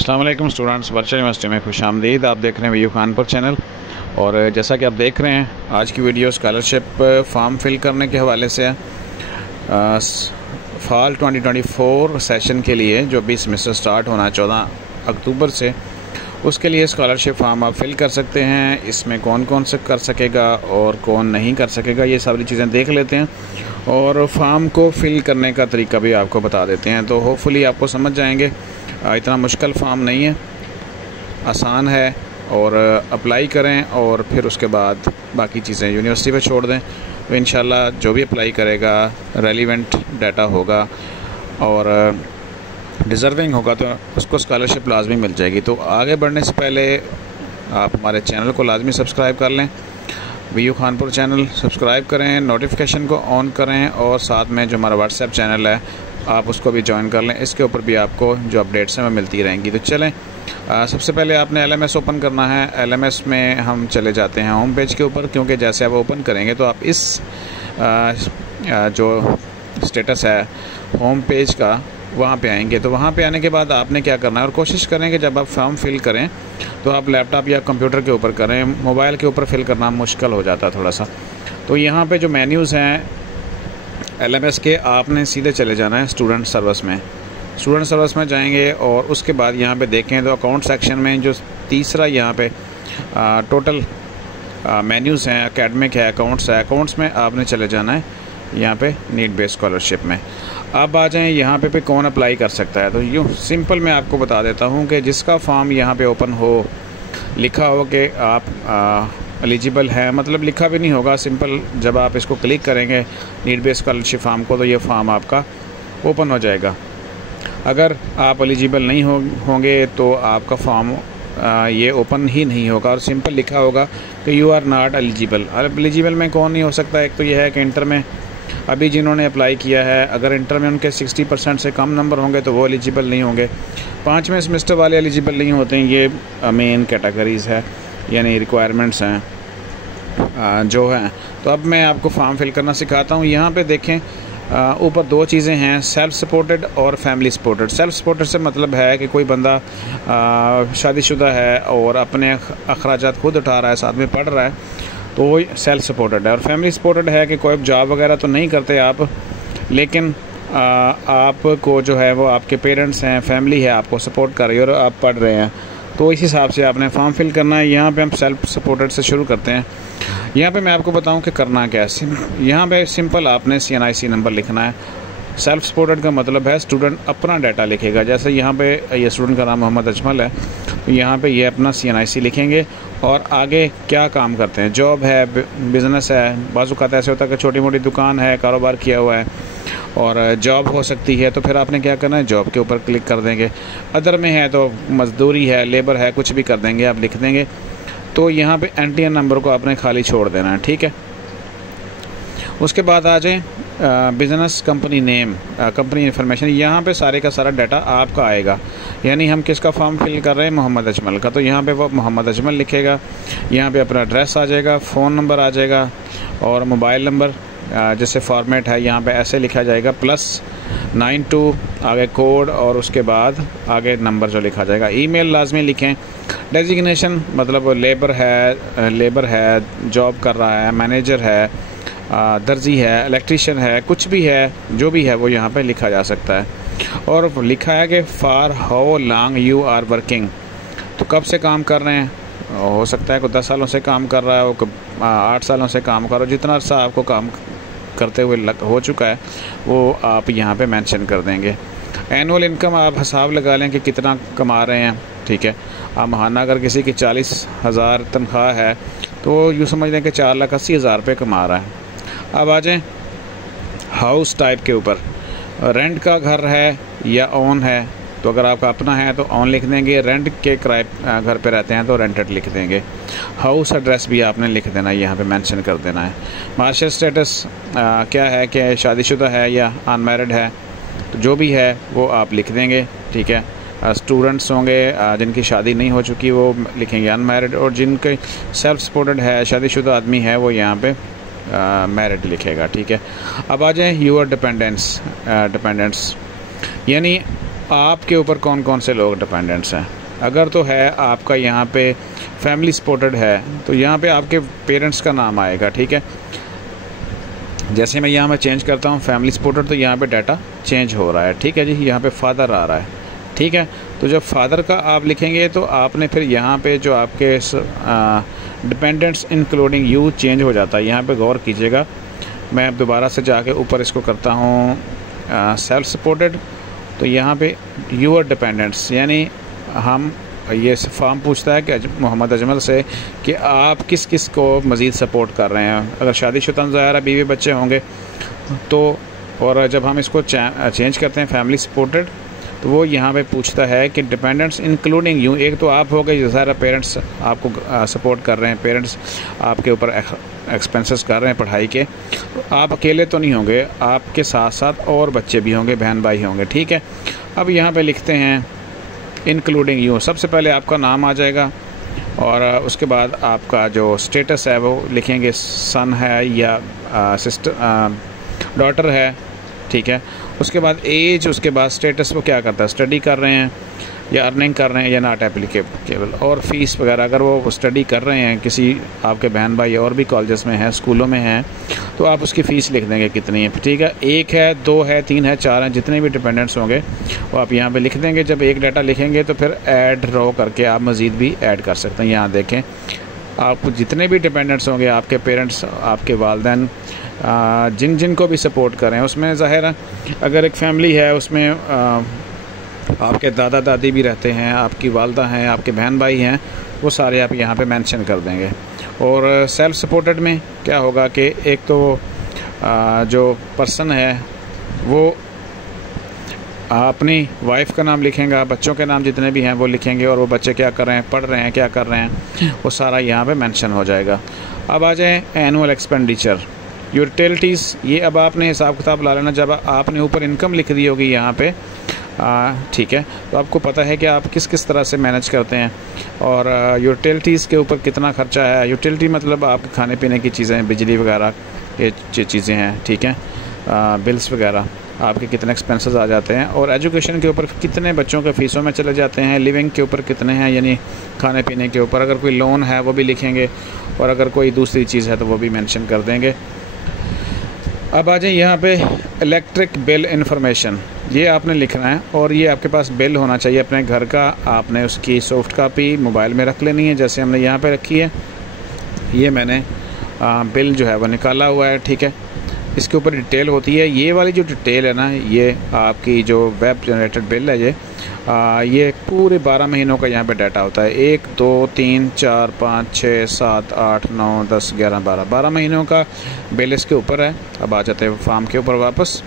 अस्सलाम वालेकुम students, virtual university में खुशामदीद। आप देख रहे हैं वीयू खानपुर चैनल। और जैसा कि आप देख रहे हैं, आज की वीडियो स्कॉलरशिप फॉर्म फिल करने के हवाले से है। फॉल 2024 सेशन के लिए जो भी सेमेस्टर स्टार्ट होना है 14 अक्टूबर से, उसके लिए स्कॉलरशिप फॉर्म आप फिल कर सकते हैं। इसमें कौन कौन से कर सकेगा और कौन नहीं कर सकेगा, ये सारी चीज़ें देख लेते हैं और फॉर्म को फिल करने का तरीका भी आपको बता देते हैं। तो होपफुली आपको समझ जाएंगे। इतना मुश्किल फॉर्म नहीं है, आसान है। और अप्लाई करें और फिर उसके बाद बाकी चीज़ें यूनिवर्सिटी पे छोड़ दें। तो इंशाल्लाह जो भी अप्लाई करेगा रेलिवेंट डाटा होगा और डिज़र्विंग होगा तो उसको स्कॉलरशिप लाजमी मिल जाएगी। तो आगे बढ़ने से पहले आप हमारे चैनल को लाजमी सब्सक्राइब कर लें। वीयू खानपुर चैनल सब्सक्राइब करें, नोटिफिकेशन को ऑन करें और साथ में जो हमारा व्हाट्सएप चैनल है आप उसको भी ज्वाइन कर लें। इसके ऊपर भी आपको जो अपडेट्स हैं वो मिलती रहेंगी। तो चलें, सबसे पहले आपने LMS ओपन करना है। LMS में हम चले जाते हैं होम पेज के ऊपर, क्योंकि जैसे आप ओपन करेंगे तो आप इस जो स्टेटस है होम पेज का वहाँ पे आएंगे। तो वहाँ पे आने के बाद आपने क्या करना है, और कोशिश करें कि जब आप फॉर्म फिल करें तो आप लैपटॉप या कंप्यूटर के ऊपर करें। मोबाइल के ऊपर फिल करना मुश्किल हो जाता है थोड़ा सा। तो यहाँ पे जो मेन्यूज़ हैं LMS के, आपने सीधे चले जाना है स्टूडेंट सर्विस में। स्टूडेंट सर्विस में जाएंगे और उसके बाद यहाँ पे देखें तो अकाउंट सेक्शन में जो तीसरा यहाँ पे टोटल मेन्यूज़ हैं, एकेडमिक है, अकाउंट्स है। अकाउंट्स में आपने चले जाना है यहाँ पे नीड बेस्ड स्कॉलरशिप में। अब आ जाएँ यहाँ पे कौन अप्लाई कर सकता है। तो यूँ सिंपल मैं आपको बता देता हूँ कि जिसका फॉर्म यहाँ पे ओपन हो, लिखा हो कि आप एलिजिबल है, मतलब लिखा भी नहीं होगा, सिंपल जब आप इसको क्लिक करेंगे नीड बेस्ड स्कॉलरशिप फॉर्म को तो ये फॉर्म आपका ओपन हो जाएगा। अगर आप एलिजिबल नहीं होंगे तो आपका फॉर्म ये ओपन ही नहीं होगा और सिंपल लिखा होगा कि you are not eligible. Eligible में कौन नहीं हो सकता, एक तो यह है कि इंटर में अभी जिन्होंने अप्लाई किया है, अगर इंटर में उनके 60% से कम नंबर होंगे तो वो एलिजिबल नहीं होंगे। 5वें सेमेस्टर वाले एलिजिबल नहीं होते हैं। ये मेन कैटेगरीज़ है, यानी रिक्वायरमेंट्स हैं जो हैं। तो अब मैं आपको फॉर्म फिल करना सिखाता हूँ। यहाँ पे देखें ऊपर दो चीज़ें हैं, सेल्फ़ सपोर्टेड और फैमिली सपोर्टेड। सेल्फ़ सपोर्टेड से मतलब है कि कोई बंदा शादीशुदा है और अपने अखराजात खुद उठा रहा है, साथ में पढ़ रहा है, तो वो सेल्फ़ सपोर्टेड है। और फैमिली सपोर्टेड है कि कोई जॉब वगैरह तो नहीं करते आप, लेकिन आपको जो है वो आपके पेरेंट्स हैं, फैमिली है, आपको सपोर्ट कर रही है और आप पढ़ रहे हैं। तो इस हिसाब से आपने फॉर्म फिल करना है। यहाँ पे हम सेल्फ़ सपोर्टेड से शुरू करते हैं। यहाँ पे मैं आपको बताऊँ कि करना क्या है। यहाँ पे सिंपल आपने CNIC नंबर लिखना है। सेल्फ़ सपोर्टेड का मतलब है स्टूडेंट अपना डाटा लिखेगा। जैसे यहाँ पे ये स्टूडेंट का नाम मोहम्मद अजमल है, तो यहाँ पे ये अपना CNIC लिखेंगे और आगे क्या काम करते हैं, जॉब है, बिज़नेस है। बाज़ औक़ात ऐसे होता है कि छोटी मोटी दुकान है, कारोबार किया हुआ है और जॉब हो सकती है, तो फिर आपने क्या करना है, जॉब के ऊपर क्लिक कर देंगे। अदर में है तो मज़दूरी है, लेबर है, कुछ भी कर देंगे, आप लिख देंगे। तो यहाँ पे NTN नंबर को आपने खाली छोड़ देना है, ठीक है। उसके बाद आ जाएँ business company name, company information. यहाँ पे सारे का सारा डाटा आपका आएगा। यानी हम किसका फॉर्म फिल कर रहे हैं, मोहम्मद अजमल का, तो यहाँ पे वो मोहम्मद अजमल लिखेगा। यहाँ पे अपना एड्रेस आ जाएगा, फ़ोन नंबर आ जाएगा और मोबाइल नंबर जैसे फॉर्मेट है यहाँ पे ऐसे लिखा जाएगा, +92 आगे कोड और उसके बाद आगे नंबर जो लिखा जाएगा। ईमेल लाजमी लिखें। डेजिग्नेशन मतलब लेबर है, जॉब कर रहा है, मैनेजर है, दर्जी है, इलेक्ट्रीशियन है, कुछ भी है, जो भी है वो यहाँ पे लिखा जा सकता है। और लिखा है कि for how long you are working, तो कब से काम कर रहे हैं। हो सकता है कोई 10 सालों से काम कर रहा है, वो 8 सालों से काम कर रहा है। जितना अर्सा आपको काम करते हुए हो चुका है वो आप यहाँ पे मेंशन कर देंगे। एनुअल इनकम आप हिसाब लगा लें कि कितना कमा रहे हैं, ठीक है। आप महाना अगर किसी की 40,000 तनख्वाह है तो यूँ समझ लें कि 4,80,000 रुपये कमा रहा है। अब आ जाएँ हाउस टाइप के ऊपर, रेंट का घर है या ओन है। तो अगर आपका अपना है तो ऑन लिख देंगे, रेंट के किराए घर पे रहते हैं तो रेंटेड लिख देंगे। हाउस एड्रेस भी आपने लिख देना है, यहाँ पे मेंशन कर देना है। मार्शल स्टेटस क्या है कि शादीशुदा है या अनमैरिड है, तो जो भी है वो आप लिख देंगे, ठीक है। स्टूडेंट्स होंगे जिनकी शादी नहीं हो चुकी वो लिखेंगे अनमैरिड, और जिनके सेल्फ़ सपोर्टेड है, शादीशुदा आदमी है, वो यहाँ पे मैरिड लिखेगा, ठीक है। अब आ जाए यूअर डिपेंडेंट्स, यानी आपके ऊपर कौन कौन से लोग डिपेंडेंट्स हैं। अगर तो है आपका यहाँ पे फैमिली सपोर्टेड है तो यहाँ पे आपके पेरेंट्स का नाम आएगा, ठीक है। जैसे मैं यहाँ पे चेंज करता हूँ फैमिली सपोर्टेड तो यहाँ पे डाटा चेंज हो रहा है, ठीक है जी। यहाँ पे फादर आ रहा है, ठीक है। तो जब फादर का आप लिखेंगे तो आपने फिर यहाँ पे जो आपके डिपेंडेंट्स इंक्लूडिंग यू चेंज हो जाता है। यहाँ पे गौर कीजिएगा, मैं अब दोबारा से जाके ऊपर इसको करता हूँ सेल्फ सपोर्टेड, तो यहाँ पे यूर डिपेंडेंट्स, यानी हम ये फॉर्म पूछता है कि मोहम्मद अजमल से कि आप किस किस को मज़ीद सपोर्ट कर रहे हैं। अगर शादीशुदा ज़ाहिर बीवी बच्चे होंगे तो, और जब हम इसको चेंज करते हैं फैमिली सपोर्टेड तो वो यहाँ पे पूछता है कि डिपेंडेंट्स इंक्लूडिंग यू। एक तो आप हो गए, ज़ाहिर पेरेंट्स आपको सपोर्ट कर रहे हैं, पेरेंट्स आपके ऊपर एक्सपेंसेस कर रहे हैं पढ़ाई के, तो आप अकेले तो नहीं होंगे, आपके साथ साथ और बच्चे भी होंगे, बहन भाई होंगे, ठीक है। अब यहाँ पे लिखते हैं इंक्लूडिंग यू। सबसे पहले आपका नाम आ जाएगा और उसके बाद आपका जो स्टेटस है वो लिखेंगे, सन है या सिस्टर डॉटर है, ठीक है। उसके बाद एज, उसके बाद स्टेटस वो क्या करता है, स्टडी कर रहे हैं या अर्निंग कर रहे हैं या नॉट एप्लीकेबल, और फीस वगैरह अगर वो स्टडी कर रहे हैं किसी आपके बहन भाई और भी कॉलेजेस में हैं, स्कूलों में हैं, तो आप उसकी फ़ीस लिख देंगे कितनी है, ठीक है। 1 है, 2 है, 3 है, 4 हैं, जितने भी डिपेंडेंट्स होंगे वो आप यहाँ पे लिख देंगे। जब एक डाटा लिखेंगे तो फिर ऐड रो करके आप मज़ीद भी ऐड कर सकते हैं। यहाँ देखें, आप जितने भी डिपेंडेंट्स होंगे, आपके पेरेंट्स, आपके वालिदैन, जिन जिन को भी सपोर्ट करें, उसमें ज़ाहिर है अगर एक फैमिली है उसमें आपके दादा दादी भी रहते हैं, आपकी वालदा हैं, आपके बहन भाई हैं, वो सारे आप यहाँ पे मेंशन कर देंगे। और सेल्फ सपोर्टेड में क्या होगा कि एक तो जो पर्सन है वो अपनी वाइफ का नाम लिखेंगे, बच्चों के नाम जितने भी हैं वो लिखेंगे, और वो बच्चे क्या कर रहे हैं, पढ़ रहे हैं, क्या कर रहे हैं, वो सारा यहाँ पे मेंशन हो जाएगा। अब आ जाए एनुअल एक्सपेंडिचर, यूटिलिटीज़। ये अब आपने हिसाब किताब ला लेना, जब आपने ऊपर इनकम लिख दी होगी यहाँ पे, ठीक है, तो आपको पता है कि आप किस किस तरह से मैनेज करते हैं। और यूटिलिटीज़ के ऊपर कितना खर्चा है, यूटिलिटी मतलब आपके खाने पीने की चीज़ें, बिजली वगैरह ये चीज़ें हैं, ठीक है, बिल्स वगैरह, आपके कितने एक्सपेंसेस आ जाते हैं। और एजुकेशन के ऊपर कितने बच्चों के फ़ीसों में चले जाते हैं, लिविंग के ऊपर कितने हैं, यानी खाने पीने के ऊपर, अगर कोई लोन है वो भी लिखेंगे, और अगर कोई दूसरी चीज़ है तो वो भी मेंशन कर देंगे। अब आ जाए यहाँ पे इलेक्ट्रिक बिल इंफॉर्मेशन, ये आपने लिखना है, और ये आपके पास बिल होना चाहिए अपने घर का। आपने उसकी सॉफ्ट कॉपी मोबाइल में रख लेनी है, जैसे हमने यहाँ पे रखी है। ये मैंने बिल जो है वो निकाला हुआ है, ठीक है। इसके ऊपर डिटेल होती है, ये वाली जो डिटेल है ना, ये आपकी जो वेब जनरेटेड बिल है, ये पूरे 12 महीनों का यहाँ पे डाटा होता है। 1 2 3 4 5 6 7 8 9 10 11 12 महीनों का बिल इसके ऊपर है। अब आ जाते हैं फॉर्म के ऊपर वापस।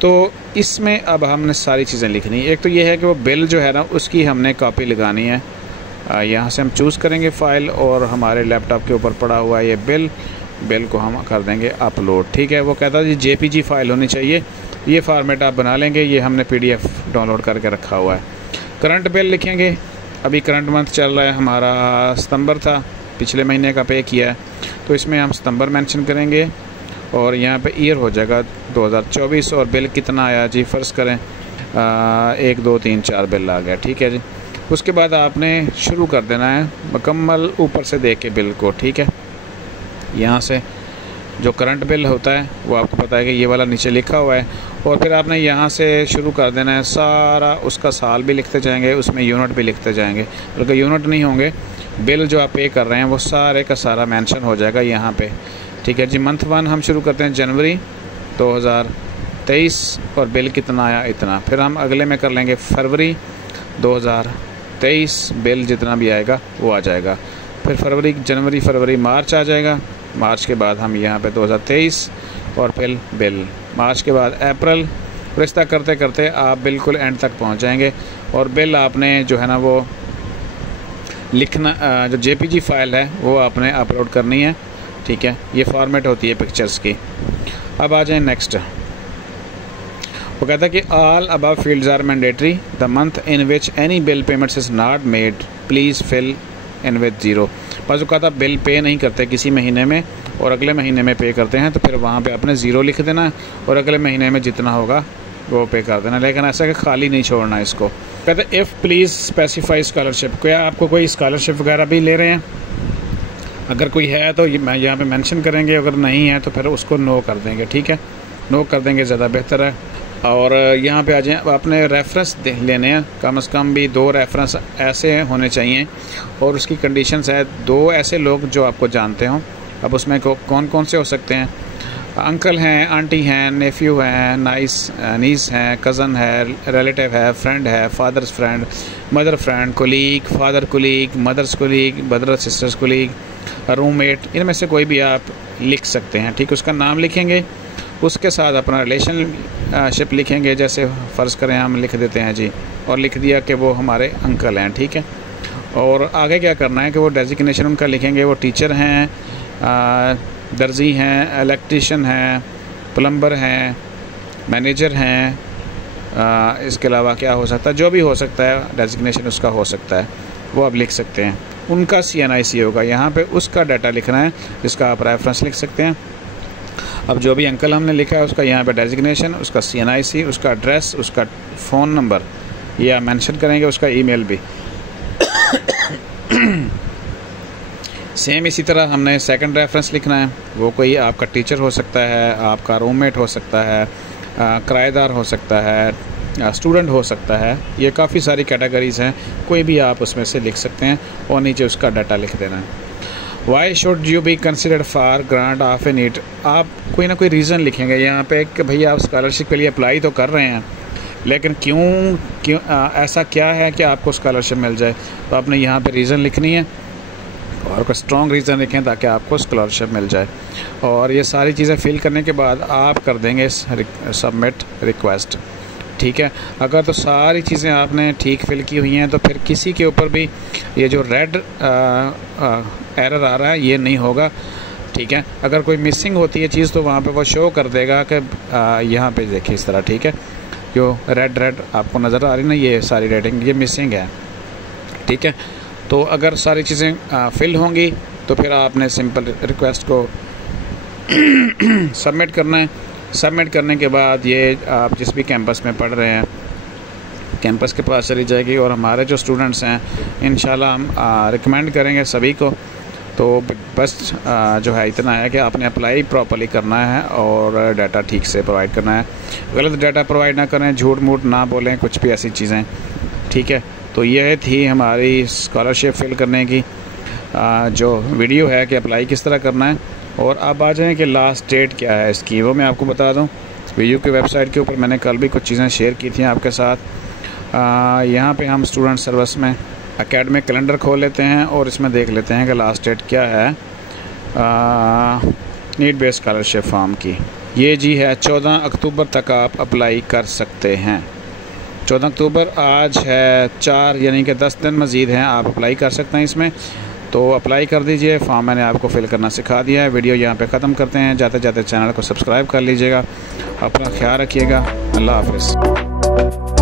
तो इसमें अब हमने सारी चीज़ें लिखनी। एक तो ये है कि वो बिल जो है ना उसकी हमने कॉपी लगानी है। यहाँ से हम चूज़ करेंगे फ़ाइल, और हमारे लैपटॉप के ऊपर पड़ा हुआ है ये बिल को हम कर देंगे अपलोड, ठीक है। वो कहता है जी JPG फ़ाइल होनी चाहिए, ये फॉर्मेट आप बना लेंगे, ये हमने PDF डाउनलोड करके रखा हुआ है। करंट बिल लिखेंगे, अभी करंट मंथ चल रहा है हमारा, सितंबर था, पिछले महीने का पे किया है, तो इसमें हम सितंबर मेंशन करेंगे, और यहाँ पे ईयर हो जाएगा 2024, और बिल कितना आया जी, फ़र्ज़ करें 1 2 3 4 बिल आ गया, ठीक है जी। उसके बाद आपने शुरू कर देना है मुकम्मल ऊपर से देख के बिल को, ठीक है। यहाँ से जो करंट बिल होता है वो आपको पता है कि ये वाला नीचे लिखा हुआ है, और फिर आपने यहाँ से शुरू कर देना है सारा, उसका साल भी लिखते जाएंगे, उसमें यूनिट भी लिखते जाएंगे, बल्कि यूनिट नहीं होंगे, बिल जो आप पे कर रहे हैं वो सारे का सारा मेंशन हो जाएगा यहाँ पे, ठीक है जी। मंथ 1 हम शुरू करते हैं जनवरी 2023, और बिल कितना आया इतना, फिर हम अगले में कर लेंगे फरवरी 2023, बिल जितना भी आएगा वो आ जाएगा। फिर फरवरी, जनवरी, फरवरी, मार्च आ जाएगा, मार्च के बाद हम यहाँ पे 2023, और फिर बिल, मार्च के बाद अप्रैल, रिश्ता करते करते आप बिल्कुल एंड तक पहुँच जाएंगे। और बिल आपने जो है ना वो लिखना, जो JPG फ़ाइल है वो आपने अपलोड करनी है, ठीक है। ये फॉर्मेट होती है पिक्चर्स की। अब आ जाए नेक्स्ट, वो कहता है कि all above fields are mandatory, the month in which any bill payments is not made please fill in with 0। बस वो कहता बिल पे नहीं करते किसी महीने में और अगले महीने में पे करते हैं, तो फिर वहाँ पे आपने 0 लिख देना है, और अगले महीने में जितना होगा वो पे कर देना, लेकिन ऐसा कि खाली नहीं छोड़ना इसको। कहते इफ़ प्लीज़ स्पेसिफाई स्कॉलरशिप, क्या आपको कोई स्कॉलरशिप वगैरह भी ले रहे हैं? अगर कोई है तो मैं यहाँ पे मेंशन करेंगे, अगर नहीं है तो फिर उसको नो कर देंगे, ठीक है, नो कर देंगे, ज़्यादा बेहतर है। और यहाँ पे आ जाएँ, अपने रेफरेंस लेने हैं, कम से कम भी 2 रेफरेंस ऐसे होने चाहिए, और उसकी कंडीशंस है 2 ऐसे लोग जो आपको जानते हों। अब उसमें कौन कौन से हो सकते हैं? अंकल हैं, आंटी हैं, नेफ्यू हैं, नीस हैं, कज़न है, रिलेटिव है, फ्रेंड है, father's friend, mother friend, colleague, father colleague, mother's colleague, brother sister's colleague, roommate, इनमें से कोई भी आप लिख सकते हैं, ठीक। उसका नाम लिखेंगे, उसके साथ अपना रिलेशनशिप लिखेंगे, जैसे फ़र्ज़ करें हम लिख देते हैं जी, और लिख दिया कि वो हमारे अंकल हैं, ठीक है। और आगे क्या करना है कि वो डेजिग्नेशन उनका लिखेंगे, वो टीचर हैं, दर्जी हैं, इलेक्ट्रीशियन हैं, प्लम्बर हैं, मैनेजर हैं, इसके अलावा क्या हो सकता है, जो भी हो सकता है डेजिग्नेशन उसका हो सकता है, वो आप लिख सकते हैं। उनका CNIC होगा, यहाँ पे उसका डाटा लिखना है, जिसका आप रेफरेंस लिख सकते हैं। अब जो भी अंकल हमने लिखा है उसका यहाँ पे डेजिग्नेशन, उसका CNIC, उसका एड्रेस, उसका फ़ोन नंबर, ये आप मेंशन करेंगे, उसका ईमेल भी। सेम इसी तरह हमने सेकंड रेफरेंस लिखना है, वो कोई आपका टीचर हो सकता है, आपका रूममेट हो सकता है, किराएदार हो सकता है, स्टूडेंट हो सकता है, ये काफ़ी सारी कैटेगरीज़ हैं, कोई भी आप उसमें से लिख सकते हैं, और नीचे उसका डाटा लिख देना है। Why should you be considered for grant of a need, आप कोई ना कोई रीज़न लिखेंगे यहाँ पे कि भैया आप स्कॉलरशिप के लिए अप्लाई तो कर रहे हैं, लेकिन क्यों ऐसा क्या है कि आपको स्कॉलरशिप मिल जाए, तो आपने यहाँ पे रीज़न लिखनी है, और कोई स्ट्रॉन्ग रीज़न लिखें ताकि आपको स्कॉलरशिप मिल जाए। और ये सारी चीज़ें फिल करने के बाद आप कर देंगे सबमिट रिक्वेस्ट, ठीक है। अगर तो सारी चीज़ें आपने ठीक फिल की हुई हैं तो फिर किसी के ऊपर भी ये जो रेड एरर आ रहा है ये नहीं होगा, ठीक है। अगर कोई मिसिंग होती है चीज़ तो वहाँ पे वो शो कर देगा कि यहाँ पे देखिए इस तरह, ठीक है, जो रेड आपको नज़र आ रही ना, ये सारी रेटिंग ये मिसिंग है, ठीक है। तो अगर सारी चीज़ें फिल होंगी तो फिर आपने सिंपल रिक्वेस्ट को सबमिट करना है। सबमिट करने के बाद ये आप जिस भी कैंपस में पढ़ रहे हैं कैंपस के पास चली जाएगी, और हमारे जो स्टूडेंट्स हैं इंशाल्लाह हम रिकमेंड करेंगे सभी को। तो बस जो है इतना है कि आपने अप्लाई प्रॉपर्ली करना है और डाटा ठीक से प्रोवाइड करना है, गलत डाटा प्रोवाइड ना करें, झूठ मूठ ना बोलें, कुछ भी ऐसी चीज़ें, ठीक है। तो यह थी हमारी स्कॉलरशिप फिल करने की जो वीडियो है कि अप्लाई किस तरह करना है। और अब आ जाएँ कि लास्ट डेट क्या है इसकी, वो मैं आपको बता दूँ। वीडियो की वेबसाइट के ऊपर मैंने कल भी कुछ चीज़ें शेयर की थी आपके साथ। यहाँ पे हम स्टूडेंट सर्विस में एकेडमिक कैलेंडर खोल लेते हैं और इसमें देख लेते हैं कि लास्ट डेट क्या है नीड बेस्ड स्कॉलरशिप फॉर्म की। ये जी है 14 अक्टूबर तक आप अप्लाई कर सकते हैं। 14 अक्टूबर आज है 4, यानी कि 10 दिन मज़ीद हैं, आप अप्लाई कर सकते हैं इसमें। तो अप्लाई कर दीजिए। फॉर्म मैंने आपको फिल करना सिखा दिया है। वीडियो यहाँ पे ख़त्म करते हैं। जाते जाते चैनल को सब्सक्राइब कर लीजिएगा। अपना ख्याल रखिएगा। अल्लाह हाफ़िज़।